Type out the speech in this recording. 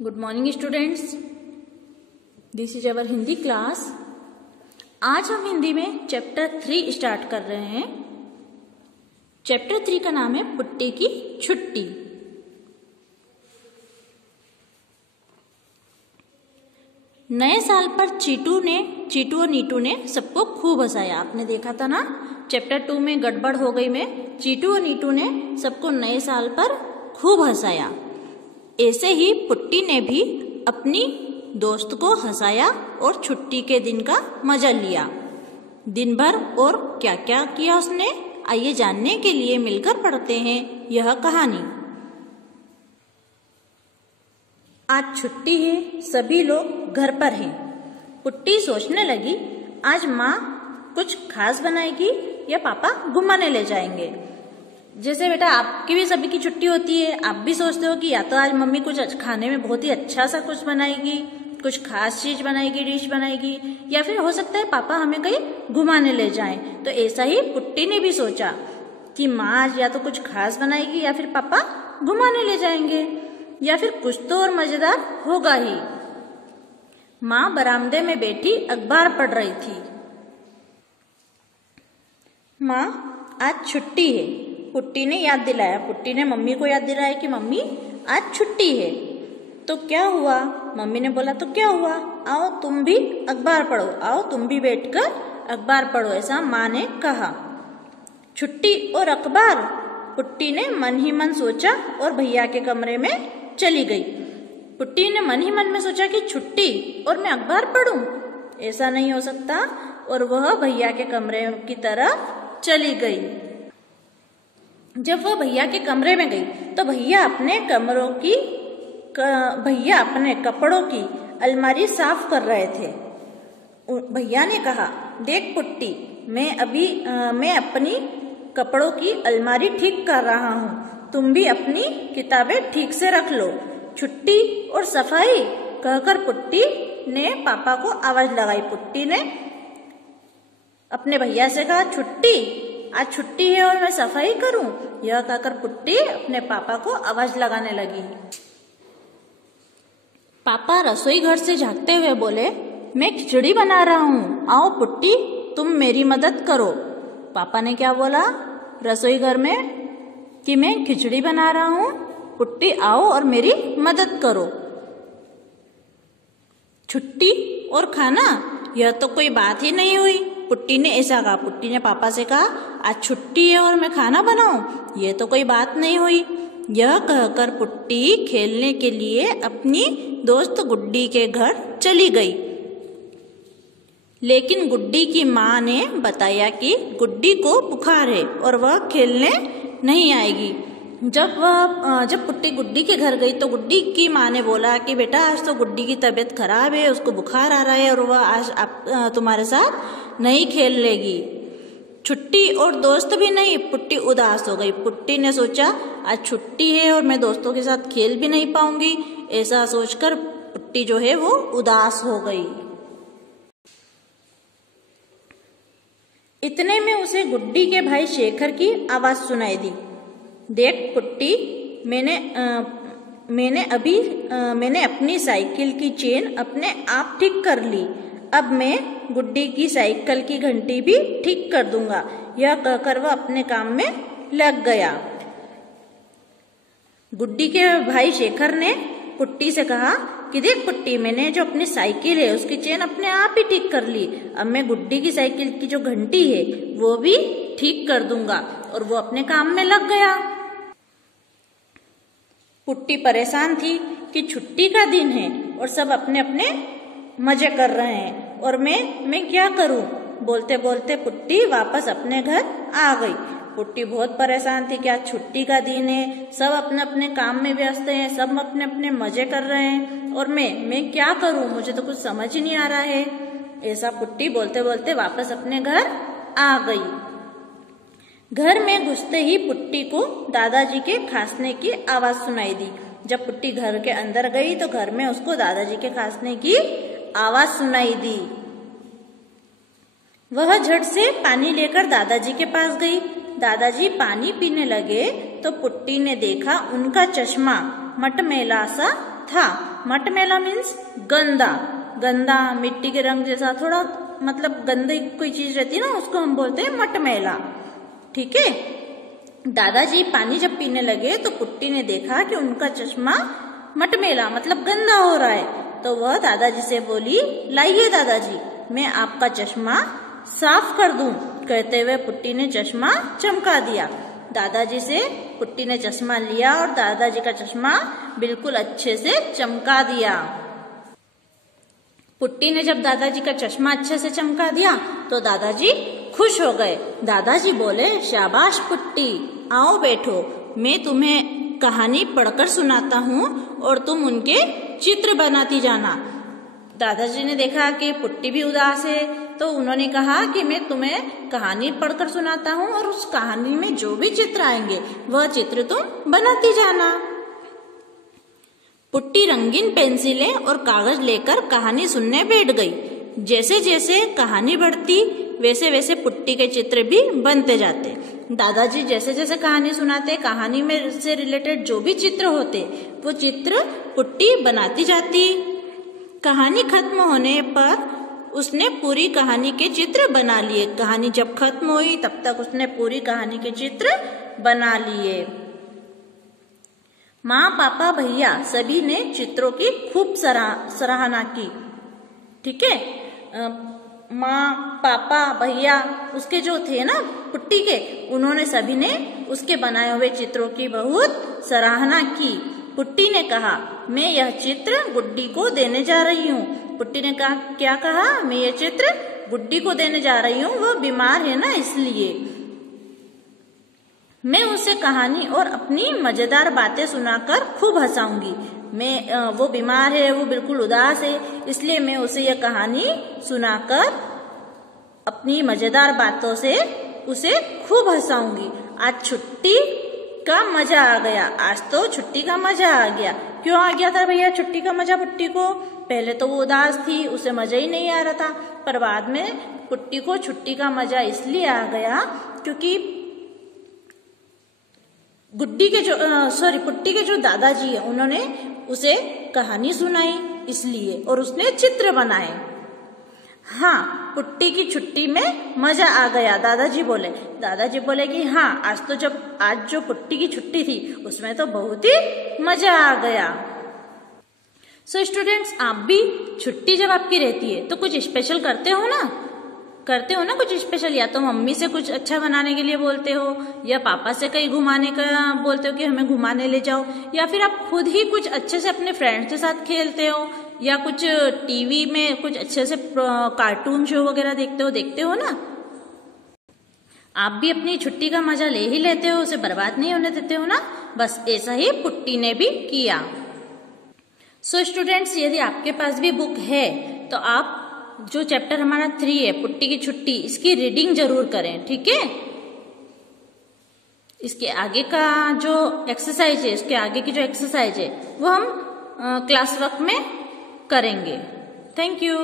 Good morning students, this is our Hindi class. आज हम हिंदी में चैप्टर 3 स्टार्ट कर रहे हैं। चैप्टर 3 का नाम है पुट्टी की छुट्टी। नए साल पर चीटू और नीटू ने सबको खूब हंसाया। आपने देखा था ना, चैप्टर 2 में गड़बड़ हो गई में चीटू और नीटू ने सबको नए साल पर खूब हंसाया। ऐसे ही पुट्टी ने भी अपनी दोस्त को हंसाया और छुट्टी के दिन का मजा लिया। दिन भर और क्या क्या किया उसने, आइए जानने के लिए मिलकर पढ़ते हैं यह कहानी। आज छुट्टी है, सभी लोग घर पर हैं। पुट्टी सोचने लगी, आज माँ कुछ खास बनाएगी या पापा घुमाने ले जाएंगे। जैसे बेटा आपकी भी सभी की छुट्टी होती है, आप भी सोचते हो कि या तो आज मम्मी कुछ खाने में बहुत ही अच्छा सा कुछ बनाएगी, कुछ खास चीज बनाएगी, डिश बनाएगी, या फिर हो सकता है पापा हमें कहीं घुमाने ले जाएं। तो ऐसा ही पुट्टी ने भी सोचा कि माँ आज या तो कुछ खास बनाएगी या फिर पापा घुमाने ले जाएंगे, या फिर कुछ तो और मजेदार होगा ही। माँ बरामदे में बैठी अखबार पढ़ रही थी। माँ आज छुट्टी है, पुट्टी ने याद दिलाया। पुट्टी ने मम्मी को याद दिलाया कि मम्मी आज छुट्टी है। तो क्या हुआ? मम्मी ने बोला तो क्या हुआ, आओ तुम भी अखबार पढ़ो, आओ तुम भी बैठकर अखबार पढ़ो, ऐसा माँ ने कहा। छुट्टी और अखबार, पुट्टी ने मन ही मन सोचा और भैया के कमरे में चली गई। पुट्टी ने मन ही मन में सोचा कि छुट्टी और मैं अखबार पढ़ूं, ऐसा नहीं हो सकता, और वह भैया के कमरे की तरफ चली गई। जब वह भैया के कमरे में गई तो भैया अपने कपड़ों की अलमारी साफ कर रहे थे। भैया ने कहा, देख पुट्टी, मैं अपनी कपड़ों की अलमारी ठीक कर रहा हूँ, तुम भी अपनी किताबें ठीक से रख लो। छुट्टी और सफाई कहकर पुट्टी ने पापा को आवाज लगाई। पुट्टी ने अपने भैया से कहा, छुट्टी आज छुट्टी है और मैं सफाई करूं। यह कहकर पुट्टी अपने पापा को आवाज लगाने लगी। पापा रसोई घर से झांकते हुए बोले, मैं खिचड़ी बना रहा हूँ, आओ पुट्टी तुम मेरी मदद करो। पापा ने क्या बोला रसोई घर में कि मैं खिचड़ी बना रहा हूँ, पुट्टी आओ और मेरी मदद करो। छुट्टी और खाना, यह तो कोई बात ही नहीं हुई। पुट्टी ने ऐसा कहा। पुट्टी ने पापा से कहा, आज छुट्टी है और मैं खाना बनाऊं, ये तो कोई बात नहीं हुई। यह कहकर पुट्टी खेलने के लिए अपनी दोस्त गुड्डी के घर चली गई। लेकिन गुड्डी की माँ ने बताया कि गुड्डी को बुखार है और वह खेलने नहीं आएगी। जब पुट्टी गुड्डी के घर गई तो गुड्डी की माँ ने बोला कि बेटा आज तो गुड्डी की तबीयत खराब है, उसको बुखार आ रहा है और वह आज तुम्हारे साथ नहीं खेल लेगी। छुट्टी और दोस्त भी नहीं, पुट्टी उदास हो गई। पुट्टी ने सोचा आज छुट्टी है और मैं दोस्तों के साथ खेल भी नहीं पाऊंगी, ऐसा सोचकर पुट्टी जो है वो उदास हो गई। इतने में उसे गुड्डी के भाई शेखर की आवाज सुनाई दी। देख पुट्टी, मैंने अपनी साइकिल की चेन अपने आप ठीक कर ली। अब मैं गुड्डी की साइकिल की घंटी भी ठीक कर दूंगा। यह कहकर वह अपने काम में लग गया। गुड्डी के भाई शेखर ने पुट्टी से कहा कि देख पुट्टी, मैंने जो अपनी साइकिल है उसकी चेन अपने आप ही ठीक कर ली। अब मैं गुड्डी की साइकिल की जो घंटी है वो भी ठीक कर दूंगा, और वो अपने काम में लग गया। पुट्टी परेशान थी कि छुट्टी का दिन है और सब अपने अपने मजे कर रहे हैं और मैं क्या करूं। बोलते बोलते पुट्टी वापस अपने घर आ गई। पुट्टी बहुत परेशान थी कि आज छुट्टी का दिन है, सब अपने अपने काम में व्यस्त हैं, सब अपने अपने मजे कर रहे हैं, और मैं क्या करूं, मुझे तो कुछ समझ ही नहीं आ रहा है। ऐसा पुट्टी बोलते बोलते वापस अपने घर आ गई। घर में घुसते ही पुट्टी को दादाजी के खांसने की आवाज सुनाई दी। जब पुट्टी घर के अंदर गई तो घर में उसको दादाजी के खांसने की आवाज सुनाई दी। वह झट से पानी लेकर दादाजी के पास गई। दादाजी पानी पीने लगे तो पुट्टी ने देखा उनका चश्मा मटमैला सा था। मटमैला मीन्स गंदा, गंदा मिट्टी के रंग जैसा, थोड़ा मतलब गंदी कोई चीज रहती है ना, उसको हम बोलते हैं मटमैला। ठीक है। दादाजी पानी जब पीने लगे तो पुट्टी ने देखा कि उनका चश्मा मटमैला मतलब गंदा हो रहा है। तो वह दादाजी से बोली, लाइए दादाजी, मैं आपका चश्मा साफ कर दूं। कहते हुए पुट्टी ने चश्मा चमका दिया। दादाजी से पुट्टी ने चश्मा लिया और दादाजी का चश्मा बिल्कुल अच्छे से चमका दिया। पुट्टी ने जब दादाजी का चश्मा अच्छे से चमका दिया तो दादाजी खुश हो गए। दादाजी बोले, शाबाश पुट्टी, आओ बैठो, मैं तुम्हें कहानी पढ़कर सुनाता हूँ और तुम उनके चित्र बनाती जाना। दादाजी ने देखा कि पुट्टी भी उदास है तो उन्होंने कहा कि मैं तुम्हें कहानी पढ़कर सुनाता हूँ और उस कहानी में जो भी चित्र आएंगे वह चित्र तुम बनाती जाना। पुट्टी रंगीन पेंसिलें और कागज लेकर कहानी सुनने बैठ गई। जैसे जैसे कहानी बढ़ती वैसे वैसे पुट्टी के चित्र भी बनते जाते। दादाजी जैसे जैसे कहानी सुनाते, कहानी में से रिलेटेड जो भी चित्र होते वो चित्र पुट्टी बनाती जाती। कहानी खत्म होने पर उसने पूरी कहानी के चित्र बना लिए। कहानी जब खत्म हुई तब तक उसने पूरी कहानी के चित्र बना लिए। माँ, पापा, भैया सभी ने चित्रों की खूब सराहना की। ठीक है। माँ, पापा, भैया उसके जो थे ना पुट्टी के, उन्होंने सभी ने उसके बनाए हुए चित्रों की बहुत सराहना की। पुट्टी ने कहा, मैं यह चित्र गुड्डी को देने जा रही हूँ। पुट्टी ने कहा, क्या कहा? मैं यह चित्र गुड्डी को देने जा रही हूँ, वह बीमार है ना इसलिए। मैं उसे कहानी और अपनी मजेदार बातें सुनाकर खूब हंसाऊंगी। वो बीमार है, वो बिल्कुल उदास है, इसलिए मैं उसे यह कहानी सुनाकर अपनी मजेदार बातों से उसे खूब हंसाऊंगी। आज छुट्टी का मजा आ गया। आज तो छुट्टी का मजा आ गया। क्यों आ गया था भैया छुट्टी का मजा पुट्टी को? पहले तो वो उदास थी, उसे मजा ही नहीं आ रहा था, पर बाद में पुट्टी को छुट्टी का मजा इसलिए आ गया क्योंकि पुट्टी के जो दादाजी है उन्होंने उसे कहानी सुनाई इसलिए, और उसने चित्र बनाए। हाँ, पुट्टी की छुट्टी में मजा आ गया, दादाजी बोले कि हाँ, आज जो पुट्टी की छुट्टी थी उसमें तो बहुत ही मजा आ गया। सो स्टूडेंट्स, आप भी छुट्टी जब आपकी रहती है तो कुछ स्पेशल करते हो ना कुछ स्पेशल। या तो मम्मी से कुछ अच्छा बनाने के लिए बोलते हो, या पापा से कहीं घुमाने का बोलते हो कि हमें घुमाने ले जाओ, या फिर आप खुद ही कुछ अच्छे से अपने फ्रेंड्स के साथ खेलते हो, या कुछ टीवी में कुछ अच्छे से कार्टून शो वगैरह देखते हो ना। आप भी अपनी छुट्टी का मजा ले ही लेते हो, उसे बर्बाद नहीं होने देते हो ना। बस ऐसा ही पुट्टी ने भी किया। सो स्टूडेंट्स, यदि आपके पास भी बुक है तो आप जो चैप्टर हमारा 3 है पुट्टी की छुट्टी, इसकी रीडिंग जरूर करें। ठीक है। इसके आगे का जो एक्सरसाइज है वो हम क्लास वर्क में करेंगे। Thank you.